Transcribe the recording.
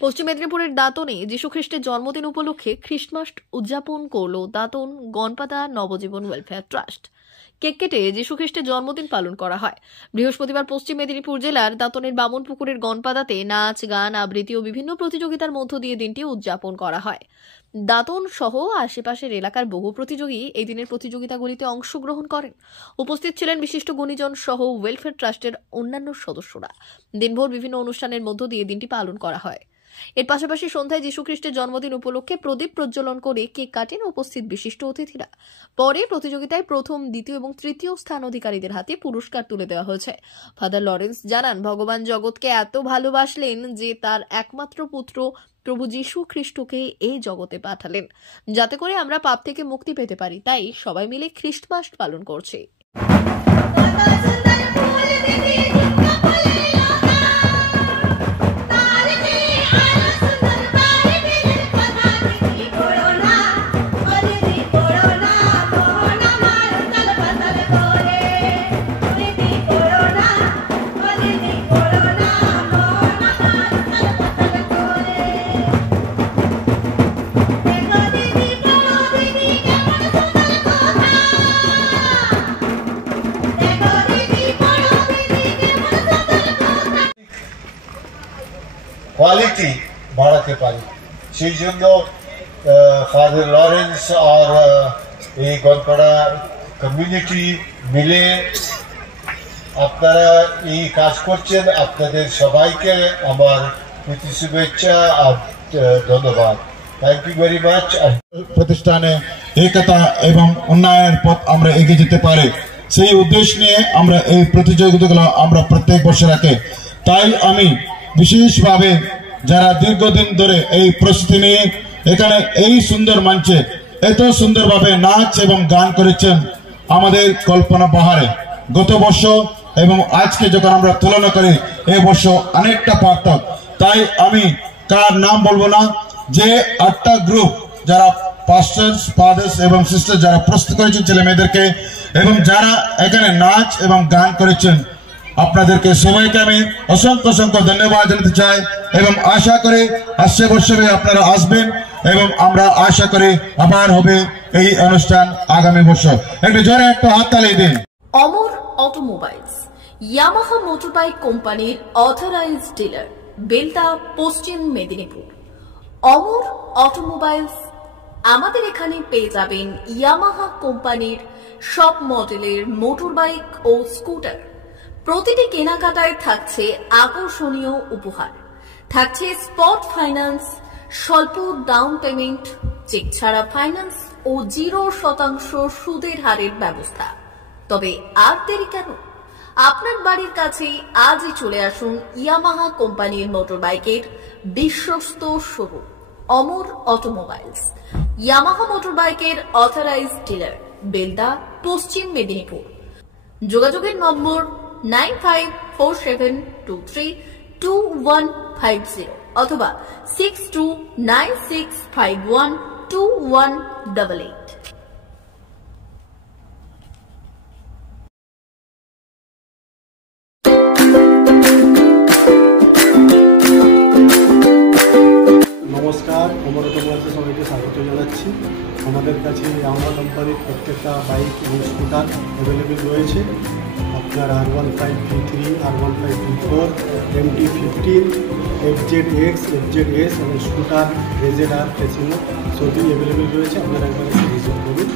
পশ্চিম মেদিনীপুরের দাঁতনে যীশুখ্রিস্টের জন্মদিন উপলক্ষে খ্রিস্টমাস উদযাপন করল দাঁতন গণপাতা নবজীবন ওয়েলফেয়ার ট্রাস্ট। কেক কেটে যীশুখ্রিস্টের জন্মদিন পালন করা হয়। বৃহস্পতিবার পশ্চিম মেদিনীপুর জেলার দাঁতনের বামনপুকুরের গণপাতাতে নাচ, গান, আবৃত্তি ও বিভিন্ন প্রতিযোগিতার মধ্য দিয়ে দিনটি উদযাপন করা হয়। দাঁতন সহ আশেপাশের এলাকার বহু প্রতিযোগী এই দিনের প্রতিযোগিতাগুলিতে অংশগ্রহণ করেন। উপস্থিত ছিলেন বিশিষ্ট গুণীজন সহ ওয়েলফেয়ার ট্রাস্টের অন্যান্য সদস্যরা। দিনভর বিভিন্ন অনুষ্ঠানের মধ্য দিয়ে দিনটি পালন করা হয়। এর পাশাপাশি সন্ধ্যায় যীশুখ্রিস্টের জন্মদিন উপলক্ষে প্রদীপ প্রজ্বলন করে কেক কাটেন উপস্থিত বিশিষ্ট অতিথিরা। পরে প্রতিযোগিতায় প্রথম, দ্বিতীয় এবং তৃতীয় স্থান অধিকারীদের হাতে পুরস্কার তুলে দেওয়া হয়েছে। ফাদার লরেন্স জানান, ভগবান জগৎকে এত ভালোবাসলেন যে তার একমাত্র পুত্র প্রভু যীশু খ্রিস্টকে এই জগতে পাঠালেন, যাতে করে আমরা পাপ থেকে মুক্তি পেতে পারি। তাই সবাই মিলে খ্রিস্টমাস পালন করছে। কোয়ালিটি বাড়াতে পারি, সেই জন্য ফাদার লরেন্স আর এই গণপাড়া কমিউনিটি মিলে আপনারা এই কাজ করছেন। আপনাদের সবাইকে আমার প্রীতি শুভেচ্ছা আর ধন্যবাদ। Thank you very much. প্রতিষ্ঠানে একতা এবং উন্নয়নের পথ আমরা এগিয়ে যেতে পারি, সেই উদ্দেশ্য নিয়ে আমরা এই প্রতিযোগিতাগুলো আমরা প্রত্যেক বছর রাখি। তাই আমি বিশেষভাবে যারা দীর্ঘদিন ধরে এই প্রস্তুতি নিয়ে এখানে এই সুন্দর মঞ্চে এত সুন্দরভাবে নাচ এবং গান করেছেন আমাদের কল্পনা বাহারে, গত বছর এবং আজকে যখন আমরা তুলনা করি এই বছর অনেকটা পার্থক্য। তাই আমি কার নাম বলবো না, যে 8টা গ্রুপ যারা পাস্টার্স, ফাদার্স এবং সিস্টার যারা প্রস্তুত করেছেন ছেলে মেয়েদেরকে এবং যারা এখানে নাচ এবং গান করেছেন, আপনাদেরকে সবাইকে আমি অসংখ্য অসংখ্য ধন্যবাদ জানাতে চাই এবং আশা করি আসছে বছরে আপনারা আসবেন এবং আমরা আশা করি আবার হবে এই অনুষ্ঠান আগামী বছর। একটু জোরে একটা হাততালি দিন। অমর অটোমোবাইলস ইয়ামাহা মোটরবাইক কোম্পানির অথরাইজড ডিলার, বেলদা, পশ্চিম মেদিনীপুর। অমর অটোমোবাইলস আমাদের এখানে পেয়ে যাবেন ইয়ামাহা কোম্পানির সব মডেলের মোটরবাইক ও স্কুটার। প্রতিটি কেনাকাটায় থাকছে আকর্ষণীয় উপহার, থাকছে স্পট ফাইন্যান্স, স্বল্প ডাউন পেমেন্ট, চেক ছাড়া ফাইন্যান্স ও 0% সুদের হারের ব্যবস্থা। তবে আর দেরি কেন? আপনার বাড়ির কাছেই আজই চলে আসুন ইয়ামাহা কোম্পানির মোটরবাইকের বিশ্বস্ত শোরুম অমর অটোমোবাইলস, ইয়ামাহা মোটরবাইকের অথরাইজড ডিলার, বেলদা, পশ্চিম মেদিনীপুর। যোগাযোগের নম্বর 9547232150 অথবা 6296512188। নমস্কার, অমর অটোমোবাইলসে সবাইকে স্বাগত জানাচ্ছি। আমাদের কাছে ইয়ামাহা কোম্পানির প্রত্যেকটা বাইক এবং স্কুটার অ্যাভেলেবেল রয়েছে। আপনার R15V3, R15V4, MT15, FZX, FZS এবং স্কুটার, RZR, ফেসিনো সবই অ্যাভেলেবেল রয়েছে। আপনারা একবার ভিজিট করুন।